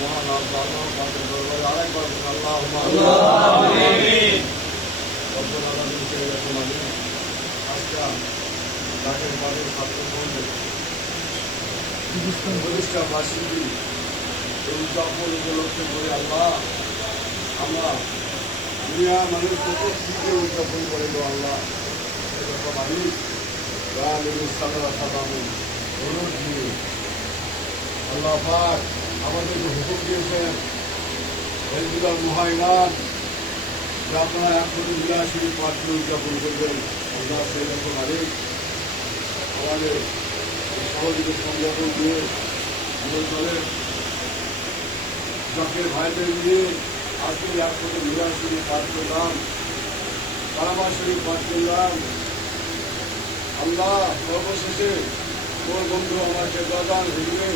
মহান আল্লাহ পাকের দরবারে আরেকবার আল্লাহুম্মা আমিন। রব্বুল আলামিন কে এরকম আমি আজকে তাদের তাদের ছাত্র বন্ধু প্রতিষ্ঠা বার্ষিকী উদযাপন উপলক্ষে করে আল্লাহ আমরা দুনিয়া মানুষ প্রত্যেক দিকে উদযাপন করে গো আল্লাহ এরকম আমি অনুরোধ দিয়ে আল্লাহ পাক আমাদেরকে হুকুম দিয়েছেন এলগুলার মহাইনান যে আপনারা এখন বিলাসী পাত্র উদযাপন করবেন আল্লাহ সেরকম আরেক আমাদের সহযোগী সংযাপন দিয়ে আমাদের দলের জাকের ভাইদের নিয়ে আজকে এখন বিলাসী পাঠ করলাম পারামাশরী পাঠ করলাম আল্লাহ সর্বশেষে তোর বন্ধু আমাকে দাদান হিসেবে